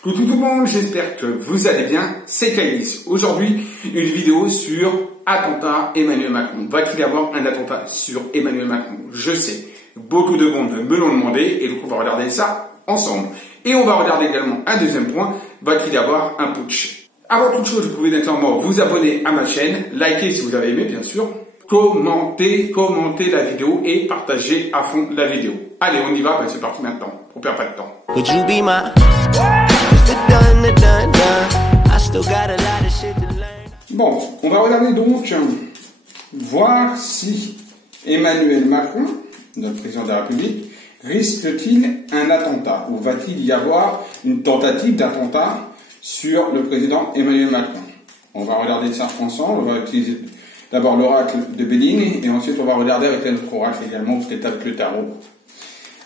Coucou tout le monde, j'espère que vous allez bien, c'est Kailis. Aujourd'hui, une vidéo sur attentat Emmanuel Macron. Va-t-il y avoir un attentat sur Emmanuel Macron? Je sais, beaucoup de monde me l'ont demandé et donc on va regarder ça ensemble. Et on va regarder également un deuxième point, va-t-il y avoir un putsch? Avant toute chose, vous pouvez naturellement vous abonner à ma chaîne, liker si vous avez aimé bien sûr, commentez la vidéo et partagez à fond la vidéo. Allez, on y va, c'est parti maintenant, on perd pas de temps. Bon, on va regarder donc, voir si Emmanuel Macron, notre président de la République, risque-t-il un attentat ou va-t-il y avoir une tentative d'attentat sur le président Emmanuel Macron? On va regarder ça ensemble, on va utiliser d'abord l'oracle de Béline et ensuite on va regarder avec notre oracle également, parce qu'il est avec le tarot.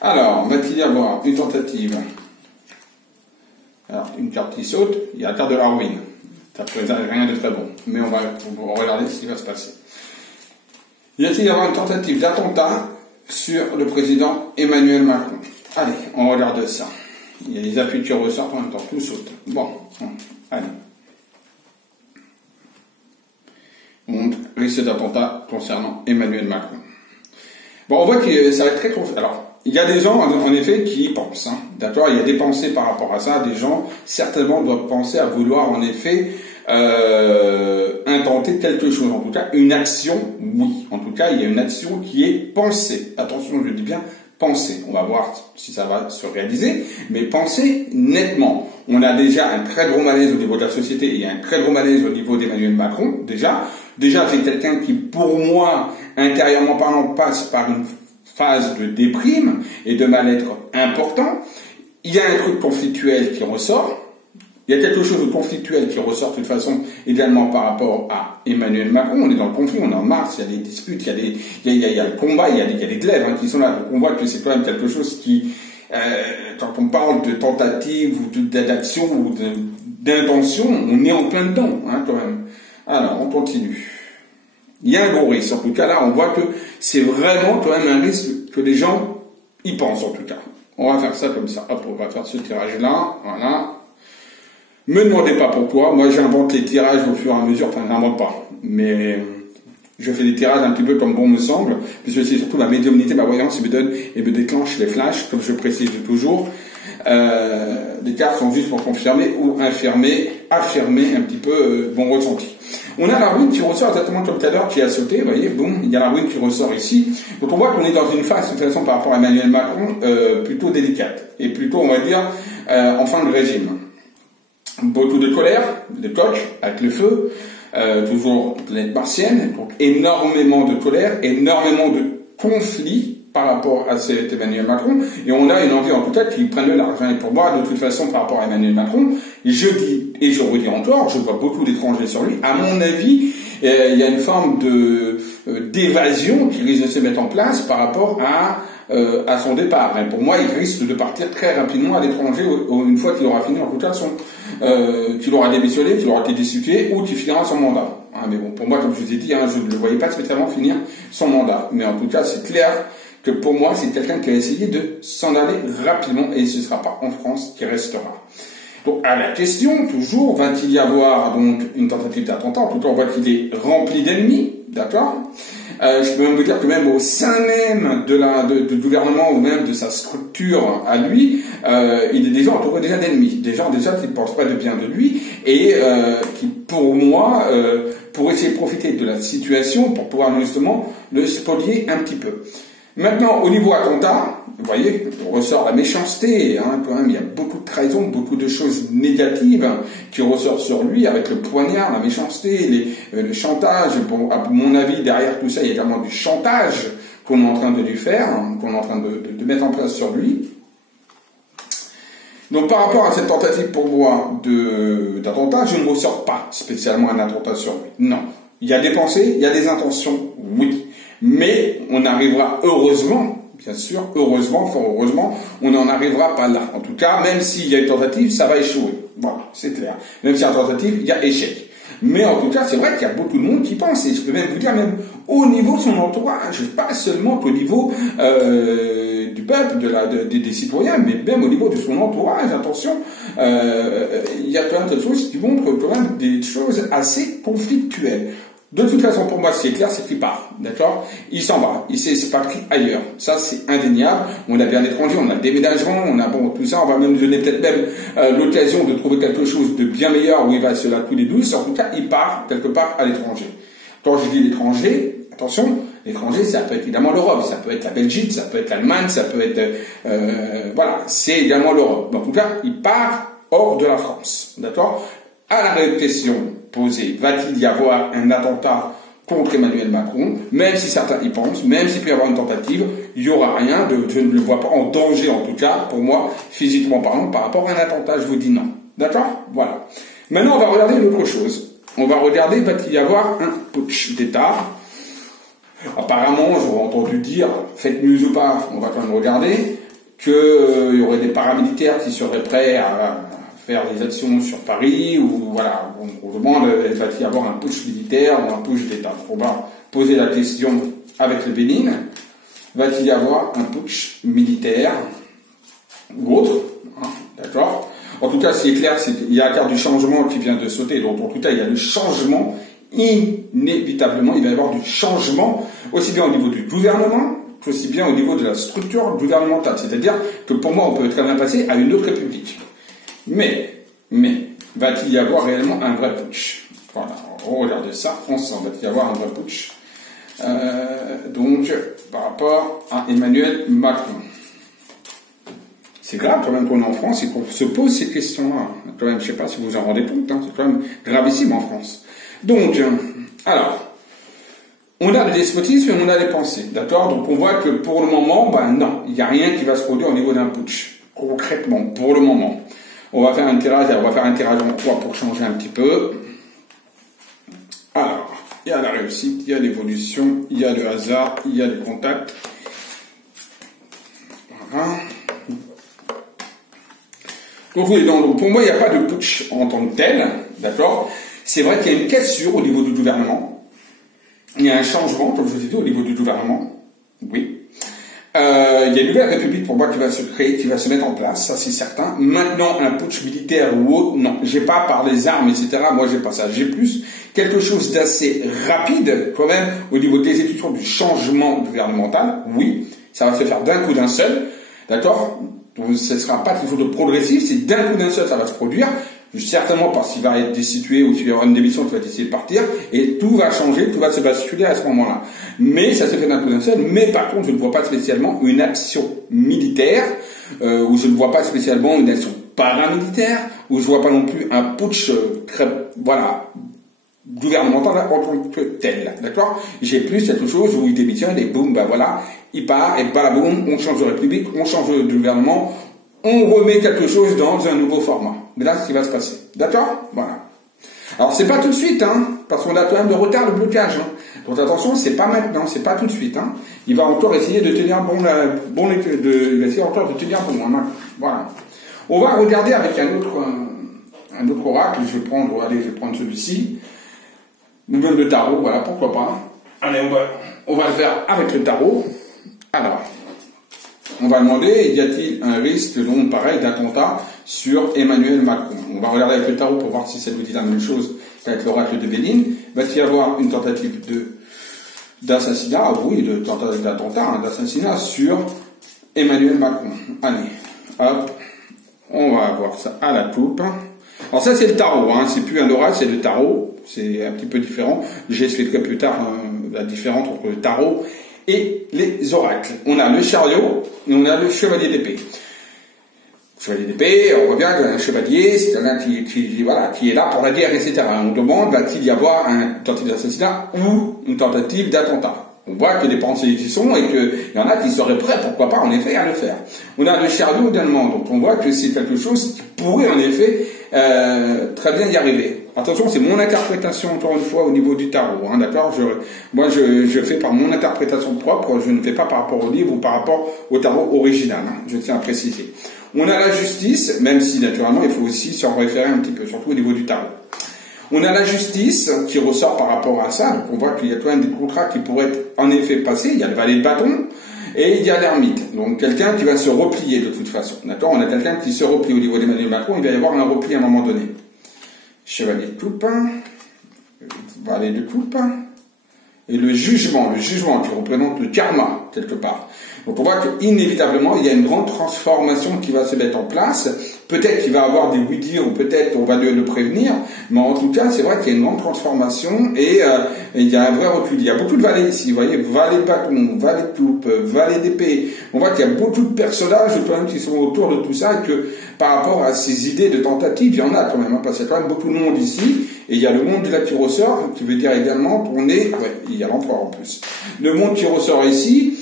Alors, va-t-il y avoir une tentative? Alors, une carte qui saute, il y a la carte de la ruine. Ça présente rien de très bon, mais on va regarder ce qui va se passer. Y a-t-il y avoir une tentative d'attentat sur le président Emmanuel Macron? Allez, on regarde ça. Il y a des appuis qui ressortent en même temps, tout saute. Bon, allez. Donc, risque d'attentat concernant Emmanuel Macron. Bon, on voit que ça va être très confus. Alors, il y a des gens, en effet, qui y pensent. Hein, d'accord, il y a des pensées par rapport à ça. Des gens, certainement, doivent penser à vouloir, en effet, intenter quelque chose. En tout cas, une action, oui. En tout cas, il y a une action qui est pensée. Attention, je dis bien pensée. On va voir si ça va se réaliser. Mais pensée nettement. On a déjà un très gros malaise au niveau de la société et un très gros malaise au niveau d'Emmanuel Macron, déjà. Déjà, c'est quelqu'un qui, pour moi, intérieurement parlant, passe par une phase de déprime et de mal-être important. Il y a un truc conflictuel qui ressort. Il y a quelque chose de conflictuel qui ressort de toute façon également par rapport à Emmanuel Macron. On est dans le conflit, on est en mars, il y a des disputes, il y a le combat, il y a des glaives qui sont là. Donc on voit que c'est quand même quelque chose qui, quand on parle de tentative ou d'action ou d'intention, on est en plein dedans, quand même. Alors, on continue. Il y a un gros risque. En tout cas, là, on voit que c'est vraiment quand même un risque que les gens y pensent, en tout cas. On va faire ça comme ça. Hop, on va faire ce tirage-là. Voilà. Me demandez pas pourquoi. Moi, j'invente les tirages au fur et à mesure. Enfin, j'invente pas. Mais je fais des tirages un petit peu comme bon me semble. Puisque c'est surtout ma médiumnité, ma voyance qui me donne et me déclenche les flashs, comme je précise toujours. Les cartes sont juste pour confirmer ou affirmer un petit peu mon ressenti. On a la ruine qui ressort exactement comme tout à l'heure, qui a sauté, vous voyez, boum, il y a la ruine qui ressort ici. Donc on voit qu'on est dans une phase, de toute façon, par rapport à Emmanuel Macron, plutôt délicate. Et plutôt, on va dire, en fin de régime. Beaucoup de colère, de coq, avec le feu, toujours planète martienne, donc énormément de colère, énormément de conflits par rapport à cet Emmanuel Macron, et on a une envie en tout cas qu'il prenne de l'argent. Et pour moi, de toute façon, par rapport à Emmanuel Macron, je dis, et je redis encore, je vois beaucoup d'étrangers sur lui, à mon avis, il y a une forme d'évasion qui risque de se mettre en place par rapport à son départ. Et pour moi, il risque de partir très rapidement à l'étranger une fois qu'il aura fini en tout cas qu'il aura démissionné, qu'il aura été destitué ou qu'il finira son mandat. Mais bon, pour moi, comme je vous ai dit, je ne le voyais pas spécialement finir son mandat. Mais en tout cas, c'est clair que pour moi, c'est quelqu'un qui a essayé de s'en aller rapidement et ce ne sera pas en France qui restera. Donc, à la question, toujours, va-t-il y avoir donc une tentative d'attentat? En tout cas, on voit qu'il est rempli d'ennemis, d'accord? Je peux même vous dire que même au sein même du gouvernement ou même de sa structure à lui, il est déjà entouré d'ennemis, des gens déjà qui ne pensent pas de bien de lui et qui, pour moi, pourraient essayer de profiter de la situation pour pouvoir justement le spolier un petit peu. Maintenant, au niveau attentat, vous voyez, on ressort la méchanceté, quand même, il y a beaucoup de trahison, beaucoup de choses négatives qui ressortent sur lui, avec le poignard, la méchanceté, le chantage. Bon, à mon avis, derrière tout ça, il y a également du chantage qu'on est en train de lui faire, qu'on est en train de mettre en place sur lui. Donc, par rapport à cette tentative, pour moi, d'attentat, je ne ressors pas spécialement un attentat sur lui. Non. Il y a des pensées, il y a des intentions, oui. Mais on arrivera heureusement, bien sûr, heureusement, fort heureusement, on n'en arrivera pas là. En tout cas, même s'il y a une tentative, ça va échouer. Voilà, c'est clair. Même s'il y a une tentative, il y a échec. Mais en tout cas, c'est vrai qu'il y a beaucoup de monde qui pense, et je peux même vous dire, même au niveau de son entourage, pas seulement qu'au niveau du peuple, des citoyens, mais même au niveau de son entourage. Attention, il y a quand même des choses qui montrent quand même des choses assez conflictuelles. De toute façon, pour moi, ce qui est clair, c'est qu'il part, d'accord? Il s'en va, il s'est parti ailleurs. Ça, c'est indéniable. On a bien l'étranger, on a le déménagement, on a bon tout ça. On va même donner peut-être même l'occasion de trouver quelque chose de bien meilleur où il va se la couler douce. En tout cas, il part quelque part à l'étranger. Quand je dis l'étranger, attention, l'étranger, ça peut être évidemment l'Europe, ça peut être la Belgique, ça peut être l'Allemagne, ça peut être voilà, c'est également l'Europe. En tout cas, il part hors de la France, d'accord? À la question posée, va-t-il y avoir un attentat contre Emmanuel Macron? Même si certains y pensent, même s'il peut y avoir une tentative, il n'y aura rien, je ne le vois pas en danger en tout cas, pour moi, physiquement parlant, par rapport à un attentat, je vous dis non. D'accord? Voilà. Maintenant, on va regarder une autre chose. On va regarder, va-t-il y avoir un putsch d'État? Apparemment, j'aurais entendu dire, fake news ou pas, on va quand même regarder, qu'il y aurait des paramilitaires qui seraient prêts à faire des actions sur Paris, ou voilà, on demande, va-t-il y avoir un putsch militaire ou un putsch d'État? On va poser la question avec le Bénin, va-t-il y avoir un putsch militaire ou autre, hein, d'accord? En tout cas, ce qui est clair, c'est qu'il y a la carte du changement qui vient de sauter, donc en tout cas, il y a le changement, inévitablement, il va y avoir du changement, aussi bien au niveau du gouvernement, qu'aussi bien au niveau de la structure gouvernementale. C'est-à-dire que pour moi, on peut très bien passer à une autre république. Mais, va-t-il y avoir réellement un vrai putsch? Voilà, on regarde ça ensemble. Va-t-il y avoir un vrai putsch? Donc, par rapport à Emmanuel Macron. C'est grave quand même qu'on est en France et qu'on se pose ces questions-là. Quand même, je ne sais pas si vous vous en rendez compte, hein, c'est quand même gravissime en France. Donc, alors, on a le despotisme et on a les pensées, d'accord? Donc on voit que pour le moment, ben non, il n'y a rien qui va se produire au niveau d'un putsch, concrètement, pour le moment. On va faire un tirage en croix pour changer un petit peu. Alors, il y a la réussite, il y a l'évolution, il y a le hasard, il y a le contact. Voilà. Donc oui, donc pour moi, il n'y a pas de putsch en tant que tel, d'accord? C'est vrai qu'il y a une cassure au niveau du gouvernement. Il y a un changement, comme je vous ai dit, au niveau du gouvernement. Oui. Il y a une nouvelle république pour moi qui va se créer, qui va se mettre en place, ça c'est certain. Maintenant, un putsch militaire ou autre, non. J'ai pas par les armes, etc. Moi, j'ai pas ça. J'ai plus quelque chose d'assez rapide, quand même, au niveau des exécutions du changement gouvernemental. Oui, ça va se faire d'un coup d'un seul. D'accord? Donc, ce ne sera pas quelque chose de progressif, c'est d'un coup d'un seul, ça va se produire. Certainement parce qu'il va être destitué ou qu'il y aura une démission qui va décider de partir, et tout va changer, tout va se basculer à ce moment-là. Mais ça se fait d'un coup d'un seul, mais par contre, je ne vois pas spécialement une action militaire, ou je ne vois pas spécialement une action paramilitaire, ou je ne vois pas non plus un putsch, voilà, gouvernemental en tant que tel, d'accord? J'ai plus quelque chose où il démissionne et boum, ben voilà, il part, et balaboum, on change de république, on change de gouvernement, on remet quelque chose dans un nouveau format. Mais là, c'est ce qui va se passer. D'accord? Voilà. Alors, c'est pas tout de suite, hein, parce qu'on a quand même de retard, le blocage. Hein. Donc attention, c'est pas maintenant, c'est pas tout de suite. Hein. Il va encore essayer de tenir il va essayer encore de tenir bon. Hein. Voilà. On va regarder avec un autre oracle. Je vais prendre celui-ci. Nouvelle de tarot, voilà, pourquoi pas. Allez, on va le faire avec le tarot. Alors. On va demander, y a-t-il un risque, donc pareil, d'attentat sur Emmanuel Macron? On va regarder avec le tarot pour voir si ça nous dit la même chose qu'avec l'oracle de Bénin. Va-t-il y avoir une tentative d'assassinat? Ah oui, de tentative d'attentat, d'assassinat sur Emmanuel Macron. Allez, hop, on va voir ça à la coupe. Alors ça, c'est le tarot, hein. C'est plus un oracle, c'est le tarot. C'est un petit peu différent. J'expliquerai plus tard la différence entre le tarot et les oracles. On a le chariot et on a le chevalier d'épée. Chevalier d'épée, on voit bien qu'un chevalier, c'est quelqu'un qui est là pour la guerre, etc. On demande, va-t-il y avoir une tentative d'assassinat ou une tentative d'attentat? On voit que des pensées y sont et qu'il y en a qui seraient prêts, pourquoi pas, en effet, à le faire. On a le chariot également, donc on voit que c'est quelque chose qui pourrait, en effet, très bien y arriver. Attention, c'est mon interprétation, encore une fois, au niveau du tarot, hein, d'accord? Moi, je fais par mon interprétation propre, je ne fais pas par rapport au livre ou par rapport au tarot original, hein, je tiens à préciser. On a la justice, même si, naturellement, il faut aussi s'en référer un petit peu, surtout au niveau du tarot. On a la justice qui ressort par rapport à ça, donc on voit qu'il y a quand même des contrats qui pourraient être en effet passés. Il y a le valet de bâton, Et il y a l'ermite, donc quelqu'un qui va se replier de toute façon. D'accord? On a quelqu'un qui se replie au niveau d'Emmanuel Macron, il va y avoir un repli à un moment donné. Chevalier de coupe, valet de coupe, et le jugement qui représente le karma, quelque part. Donc on voit qu'inévitablement, il y a une grande transformation qui va se mettre en place. Peut-être qu'il va avoir des oui-dire, ou peut-être on va le prévenir, mais en tout cas, c'est vrai qu'il y a une grande transformation, et il y a un vrai recul. Il y a beaucoup de valets ici, vous voyez, valet de bâton, valet de coupe, valet d'épée. On voit qu'il y a beaucoup de personnages quand même qui sont autour de tout ça, et que par rapport à ces idées de tentative, il y en a quand même, parce qu'il y a quand même beaucoup de monde ici, et il y a le monde de la qui ressort, qui veut dire également qu'on est... il y a l'empereur en plus. Le monde qui ressort ici,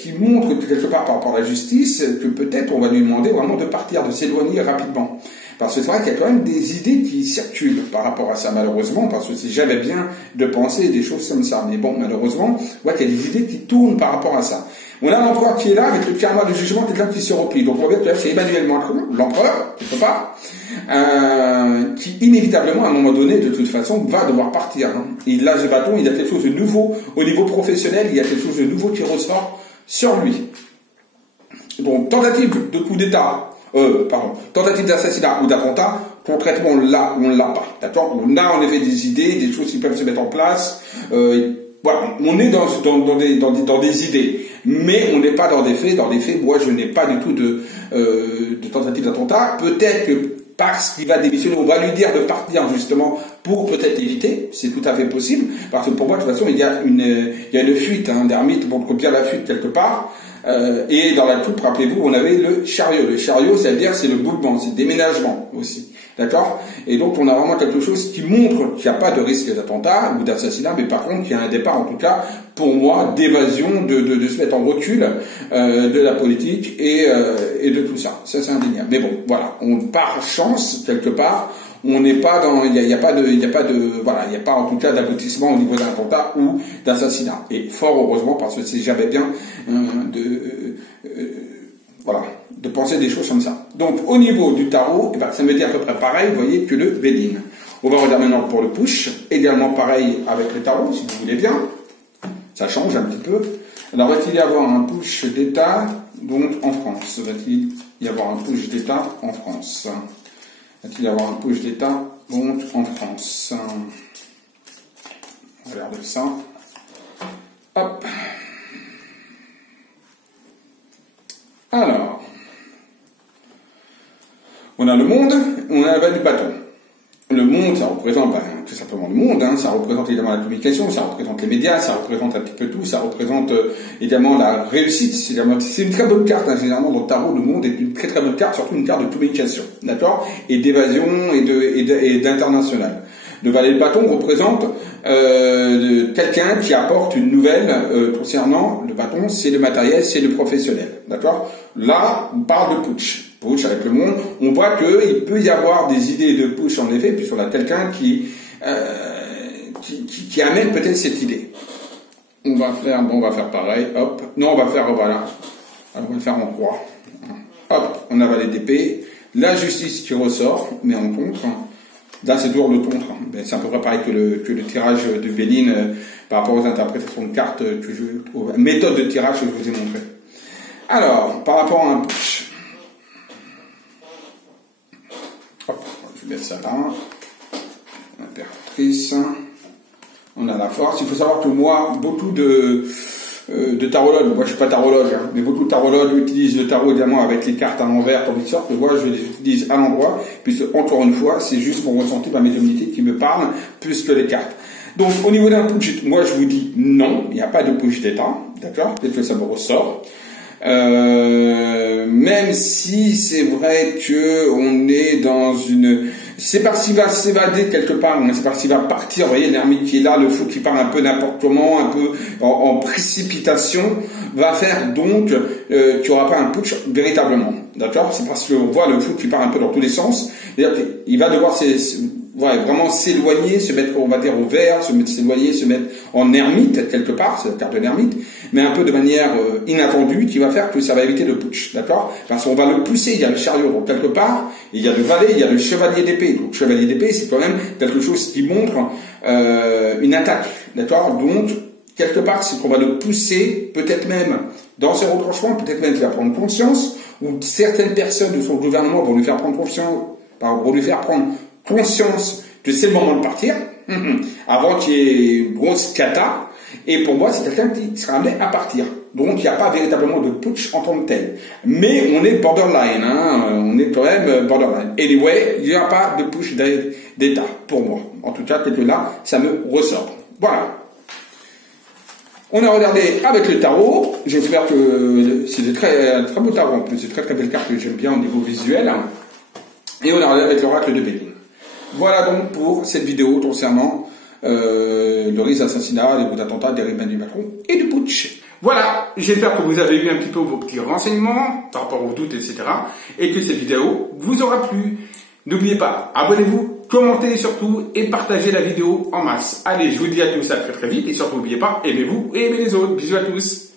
qui montre quelque part par rapport à la justice, que peut-être on va lui demander vraiment de partir, de s'éloigner rapidement. Parce que c'est vrai qu'il y a quand même des idées qui circulent par rapport à ça, malheureusement, parce que c'est jamais bien de penser des choses comme ça. Mais bon, malheureusement, on voit qu'il y a des idées qui tournent par rapport à ça. On a l'empereur qui est là, avec le karma du jugement, quelqu'un qui se replie. Donc on voit que là, c'est Emmanuel Macron, l'empereur, quelque part, qui inévitablement, à un moment donné, de toute façon, va devoir partir. Et là, ce bâton, il y a quelque chose de nouveau au niveau professionnel, il y a quelque chose de nouveau qui ressort sur lui. Donc, tentative de coup d'État, tentative d'assassinat ou d'attentat, concrètement, là, on ne l'a pas. D'accord? On a en effet des idées, des choses qui peuvent se mettre en place. Voilà, on est dans des idées, mais on n'est pas dans des faits. Dans des faits, moi, je n'ai pas du tout de tentative d'attentat. Peut-être que parce qu'il va démissionner, on va lui dire de partir justement pour peut-être éviter, c'est tout à fait possible, parce que pour moi, de toute façon, il y a une fuite, d'ermite, bon, bien la fuite quelque part, et dans la coupe, rappelez-vous, on avait le chariot. Le chariot, c'est-à-dire, c'est le mouvement, c'est le déménagement aussi. D'accord? Et donc, on a vraiment quelque chose qui montre qu'il n'y a pas de risque d'attentat ou d'assassinat, mais par contre, qu'il y a un départ, en tout cas, pour moi, d'évasion, de se mettre en recul de la politique et de tout ça. Ça, c'est indéniable. Mais bon, voilà. On, par chance, quelque part, on n'est pas dans, il n'y a pas en tout cas d'aboutissement au niveau d'un attentat ou d'assassinat. Et fort heureusement, parce que c'est jamais bien de penser des choses comme ça. Donc, au niveau du tarot, ça me dit à peu près pareil, vous voyez, que le Véline. On va regarder maintenant pour le push, également pareil avec le tarot, si vous voulez bien. Ça change un petit peu. Alors, va-t-il y avoir un push d'État, donc en France? Va-t-il y avoir un push d'État en France? Va-t-il y avoir un push d'État, donc en France? Regardez ça. Hop. Alors, on a le monde, on a le bâton. Le monde, ça représente tout simplement le monde, ça représente évidemment la communication, ça représente les médias, ça représente un petit peu tout, ça représente évidemment la réussite. C'est une très bonne carte, généralement dans le tarot, le monde est une très très bonne carte, surtout une carte de communication, d'accord, et d'évasion et d'international. Le valet de bâton représente quelqu'un qui apporte une nouvelle concernant le bâton, c'est le matériel, c'est le professionnel, d'accord. Là, on parle de putsch avec le monde. On voit qu'il peut y avoir des idées de putsch en effet, puisqu'on a quelqu'un qui amène peut-être cette idée. On va faire pareil, hop. Non, on va faire, voilà. On va le faire en croix. Hop, on a valet d'épée. La justice qui ressort, mais en contre. Là, c'est toujours le contre. C'est à peu près pareil que le tirage de Béline par rapport aux interprétations de cartes, aux méthodes de tirage que je vous ai montré. Alors, par rapport à un push. Hop, je vais mettre ça là. L'impératrice. On a la force. Il faut savoir que moi, beaucoup de tarologues, moi je suis pas tarologue, mais beaucoup de tarologues utilisent le tarot également avec les cartes à l'envers, tandis que moi je les utilise à l'endroit, puisque encore une fois, c'est juste mon ressenti, ma médiumnité qui me parle, plus que les cartes. Donc au niveau d'un push, moi je vous dis non, il n'y a pas de push d'état, d'accord, peut-être que ça me ressort. Même si c'est vrai que on est dans une... C'est parce qu'il va s'évader quelque part, c'est parce qu'il va partir, vous voyez, l'ermite qui est là, le fou qui part un peu n'importe comment, un peu en précipitation, va faire donc qu'il n'y aura pas un putsch véritablement, d'accord. C'est parce qu'on voit le fou qui part un peu dans tous les sens, c'est-à-dire qu'il va devoir vraiment s'éloigner, se mettre, on va dire, au vert, s'éloigner, se mettre en ermite quelque part, c'est la carte de l'ermite, mais un peu de manière inattendue, qui va faire que ça va éviter le putsch, d'accord. Parce qu'on va le pousser, il y a le chariot, donc quelque part, il y a le valet, il y a le chevalier d'épée. Donc chevalier d'épée, c'est quand même quelque chose qui montre une attaque, d'accord. Donc quelque part, c'est qu'on va le pousser, peut-être même dans ses retranchements, peut-être même qu'il va prendre conscience, ou certaines personnes de son gouvernement vont lui faire prendre conscience que c'est le moment de partir, avant qu'il y ait une grosse cata. Et pour moi, c'est quelqu'un qui sera amené à partir. Donc, il n'y a pas véritablement de putsch en tant que tel. Mais on est borderline, hein, on est quand même borderline. Anyway, il n'y a pas de putsch d'État, pour moi. En tout cas, peut-être que là, ça me ressort. Voilà. On a regardé avec le tarot. J'espère que c'est un très beau tarot en plus. C'est très belle carte que j'aime bien au niveau visuel. Et on a regardé avec l'oracle de Béline. Voilà donc pour cette vidéo concernant le risque d'assassinat, des attentats, des Emmanuel Macron et du putsch. Voilà, j'espère que vous avez eu un petit peu vos petits renseignements par rapport aux doutes, etc. Et que cette vidéo vous aura plu. N'oubliez pas, abonnez-vous, commentez surtout et partagez la vidéo en masse. Allez, je vous dis à tous à très vite et surtout n'oubliez pas, aimez-vous et aimez les autres. Bisous à tous.